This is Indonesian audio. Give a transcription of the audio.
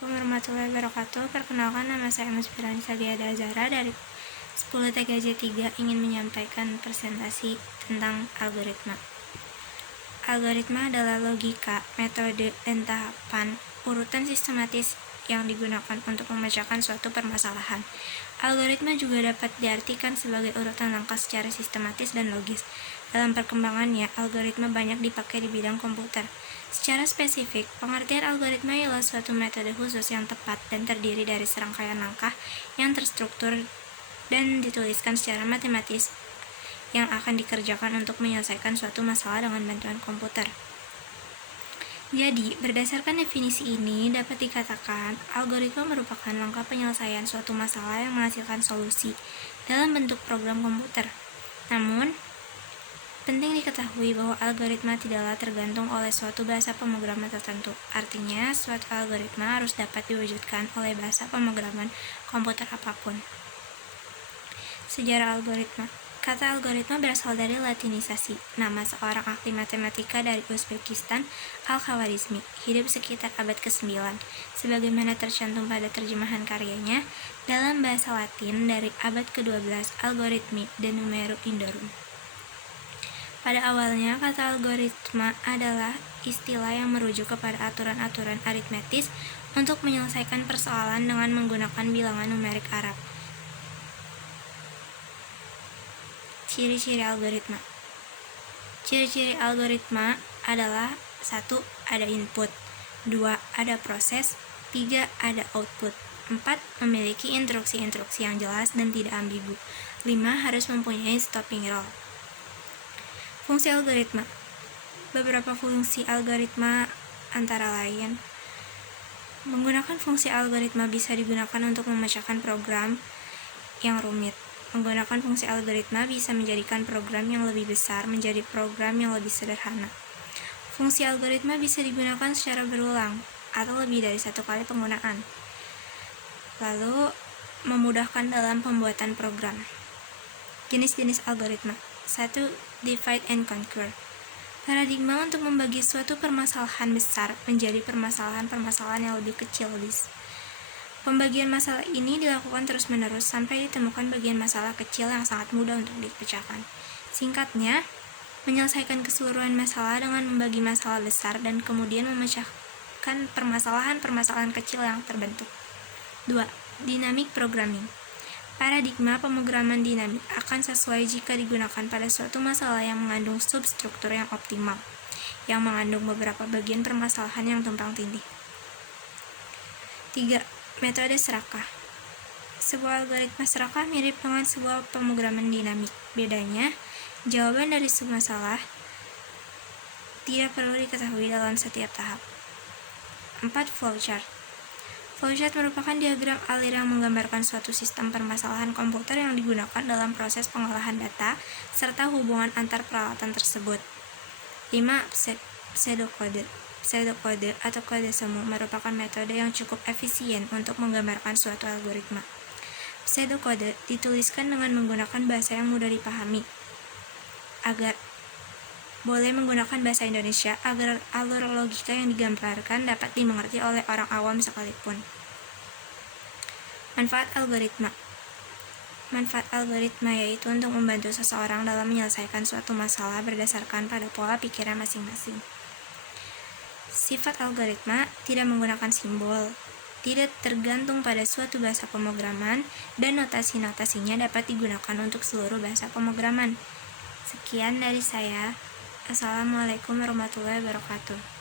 Assalamualaikum warahmatullahi wabarakatuh. Perkenalkan, nama saya Musfirani Sagiada Azhara dari 10 TKJ 3 ingin menyampaikan presentasi tentang algoritma. Algoritma adalah logika, metode, dan tahapan urutan sistematis yang digunakan untuk memecahkan suatu permasalahan. Algoritma juga dapat diartikan sebagai urutan langkah secara sistematis dan logis. Dalam perkembangannya, algoritma banyak dipakai di bidang komputer. Secara spesifik, pengertian algoritma ialah suatu metode khusus yang tepat dan terdiri dari serangkaian langkah yang terstruktur dan dituliskan secara matematis yang akan dikerjakan untuk menyelesaikan suatu masalah dengan bantuan komputer. Jadi, berdasarkan definisi ini, dapat dikatakan algoritma merupakan langkah penyelesaian suatu masalah yang menghasilkan solusi dalam bentuk program komputer. Namun, penting diketahui bahwa algoritma tidaklah tergantung oleh suatu bahasa pemrograman tertentu. Artinya, suatu algoritma harus dapat diwujudkan oleh bahasa pemrograman komputer apapun. Sejarah algoritma. Kata algoritma berasal dari latinisasi nama seorang ahli matematika dari Uzbekistan, Al-Khwarizmi, hidup sekitar abad ke-9, sebagaimana tercantum pada terjemahan karyanya dalam bahasa Latin dari abad ke-12, Algorithmi de Numero Indorum. Pada awalnya, kata algoritma adalah istilah yang merujuk kepada aturan-aturan aritmetis untuk menyelesaikan persoalan dengan menggunakan bilangan numerik Arab. Ciri-ciri algoritma. Ciri-ciri algoritma adalah 1. Ada input, 2. Ada proses, 3. Ada output, 4. Memiliki instruksi-instruksi yang jelas dan tidak ambigu, 5. Harus mempunyai stopping rule. Fungsi algoritma. Beberapa fungsi algoritma antara lain: menggunakan fungsi algoritma bisa digunakan untuk memecahkan program yang rumit. Menggunakan fungsi algoritma bisa menjadikan program yang lebih besar menjadi program yang lebih sederhana. Fungsi algoritma bisa digunakan secara berulang atau lebih dari satu kali penggunaan. Lalu, memudahkan dalam pembuatan program. Jenis-jenis algoritma. 1. Divide and conquer. Paradigma untuk membagi suatu permasalahan besar menjadi permasalahan-permasalahan yang lebih kecil. Pembagian masalah ini dilakukan terus-menerus sampai ditemukan bagian masalah kecil yang sangat mudah untuk dipecahkan. Singkatnya, menyelesaikan keseluruhan masalah dengan membagi masalah besar dan kemudian memecahkan permasalahan-permasalahan kecil yang terbentuk. 2. Dynamic programming. Paradigma pemrograman dinamik akan sesuai jika digunakan pada suatu masalah yang mengandung substruktur yang optimal, yang mengandung beberapa bagian permasalahan yang tumpang tindih. 3. Metode serakah. Sebuah algoritma serakah mirip dengan sebuah pemrograman dinamik. Bedanya, jawaban dari sebuah masalah tidak perlu diketahui dalam setiap tahap. 4. Flowchart. Flowchart merupakan diagram alir yang menggambarkan suatu sistem permasalahan komputer yang digunakan dalam proses pengolahan data serta hubungan antar peralatan tersebut. 5. Pseudokode. Pseudokode atau kode semu merupakan metode yang cukup efisien untuk menggambarkan suatu algoritma. Pseudokode dituliskan dengan menggunakan bahasa yang mudah dipahami. Agar boleh menggunakan bahasa Indonesia agar alur logika yang digambarkan dapat dimengerti oleh orang awam sekalipun. Manfaat algoritma. Manfaat algoritma yaitu untuk membantu seseorang dalam menyelesaikan suatu masalah berdasarkan pada pola pikiran masing-masing. Sifat algoritma tidak menggunakan simbol, tidak tergantung pada suatu bahasa pemrograman, dan notasi-notasinya dapat digunakan untuk seluruh bahasa pemrograman. Sekian dari saya. Assalamualaikum warahmatullahi wabarakatuh.